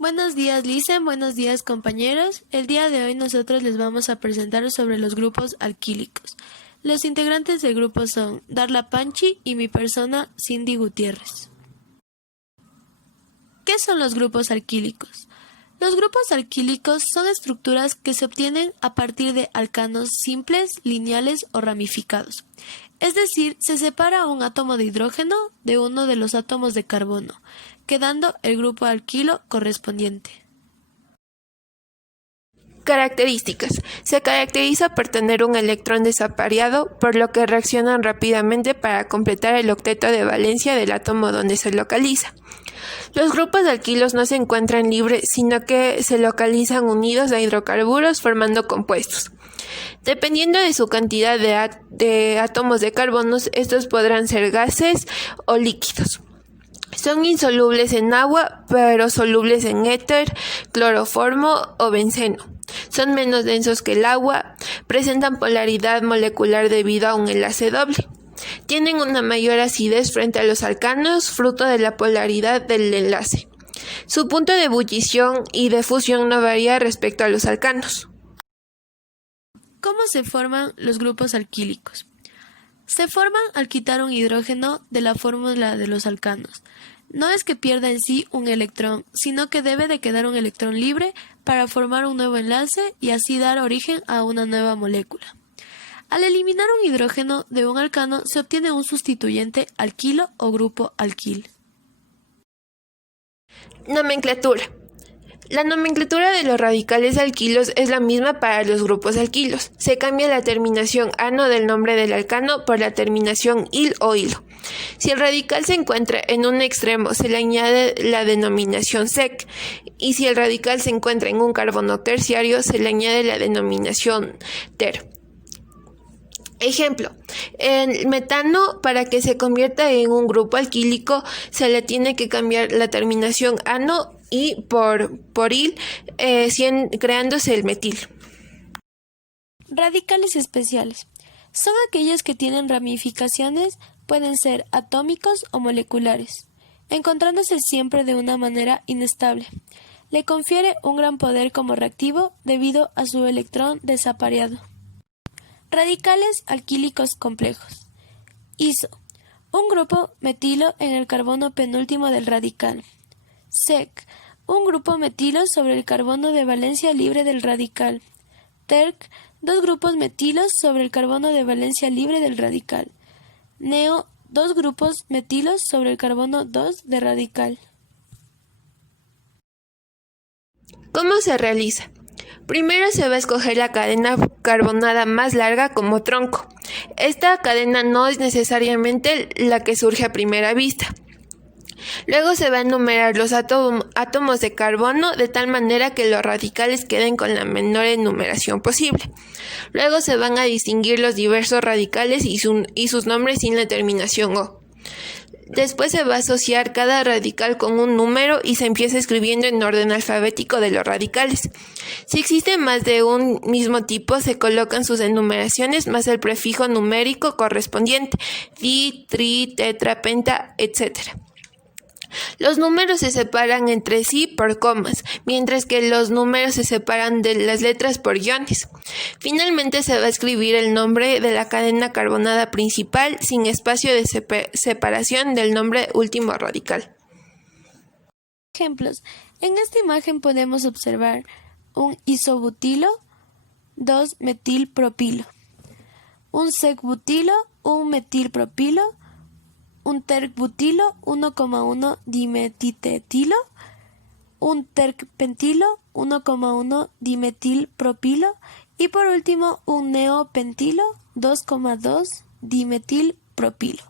Buenos días, Licen. Buenos días, compañeros. El día de hoy nosotros les vamos a presentar sobre los grupos alquílicos. Los integrantes del grupo son Darla Panchi y mi persona, Cindy Gutiérrez. ¿Qué son los grupos alquílicos? Los grupos alquílicos son estructuras que se obtienen a partir de alcanos simples, lineales o ramificados. Es decir, se separa un átomo de hidrógeno de uno de los átomos de carbono, quedando el grupo alquilo correspondiente. Características. Se caracteriza por tener un electrón desapareado, por lo que reaccionan rápidamente para completar el octeto de valencia del átomo donde se localiza. Los grupos de alquilos no se encuentran libres, sino que se localizan unidos a hidrocarburos formando compuestos. Dependiendo de su cantidad de átomos de carbonos, estos podrán ser gases o líquidos. Son insolubles en agua, pero solubles en éter, cloroformo o benceno. Son menos densos que el agua, presentan polaridad molecular debido a un enlace doble. Tienen una mayor acidez frente a los alcanos, fruto de la polaridad del enlace. Su punto de ebullición y de fusión no varía respecto a los alcanos. ¿Cómo se forman los grupos alquílicos? Se forman al quitar un hidrógeno de la fórmula de los alcanos. No es que pierda en sí un electrón, sino que debe de quedar un electrón libre para formar un nuevo enlace y así dar origen a una nueva molécula. Al eliminar un hidrógeno de un alcano se obtiene un sustituyente alquilo o grupo alquil. Nomenclatura. La nomenclatura de los radicales alquilos es la misma para los grupos alquilos. Se cambia la terminación ano del nombre del alcano por la terminación il o hilo. Si el radical se encuentra en un extremo, se le añade la denominación sec, y si el radical se encuentra en un carbono terciario, se le añade la denominación ter. Ejemplo, el metano, para que se convierta en un grupo alquílico, se le tiene que cambiar la terminación ano y por il, creándose el metil. Radicales especiales. Son aquellos que tienen ramificaciones, pueden ser atómicos o moleculares, encontrándose siempre de una manera inestable. Le confiere un gran poder como reactivo debido a su electrón desapareado. Radicales alquílicos complejos. Iso. Un grupo metilo en el carbono penúltimo del radical. Sec. Un grupo metilo sobre el carbono de valencia libre del radical. Terc. Dos grupos metilos sobre el carbono de valencia libre del radical. Neo. Dos grupos metilos sobre el carbono 2 de radical. ¿Cómo se realiza? Primero se va a escoger la cadena carbonada más larga como tronco. Esta cadena no es necesariamente la que surge a primera vista. Luego se va a enumerar los átomos de carbono de tal manera que los radicales queden con la menor enumeración posible. Luego se van a distinguir los diversos radicales y sus nombres sin la terminación O. Después se va a asociar cada radical con un número y se empieza escribiendo en orden alfabético de los radicales. Si existe más de un mismo tipo, se colocan sus enumeraciones más el prefijo numérico correspondiente, di, tri, tetra, penta, etc. Los números se separan entre sí por comas, mientras que los números se separan de las letras por guiones. Finalmente se va a escribir el nombre de la cadena carbonada principal sin espacio de separación del nombre último radical. Ejemplos. En esta imagen podemos observar un isobutilo, 2-metilpropilo, un sec-butilo, un metilpropilo, un terc-butilo, 1,1 dimetiltetilo, un terc-pentilo, 1,1 dimetilpropilo y por último un neopentilo, 2,2 dimetilpropilo.